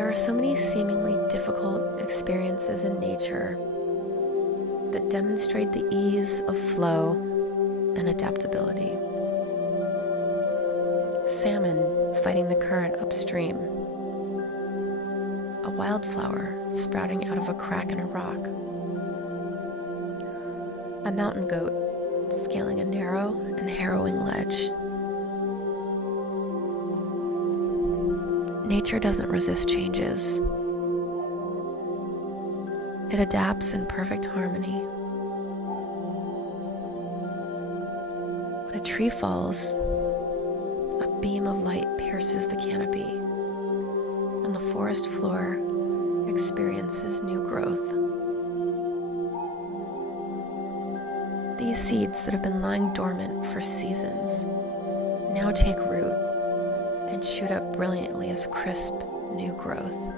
There are so many seemingly difficult experiences in nature that demonstrate the ease of flow and adaptability. Salmon fighting the current upstream. A wildflower sprouting out of a crack in a rock. A mountain goat scaling a narrow and harrowing ledge. Nature doesn't resist changes. It adapts in perfect harmony. When a tree falls, a beam of light pierces the canopy, and the forest floor experiences new growth. These seeds that have been lying dormant for seasons now take root and shoot up brilliantly as crisp new growth.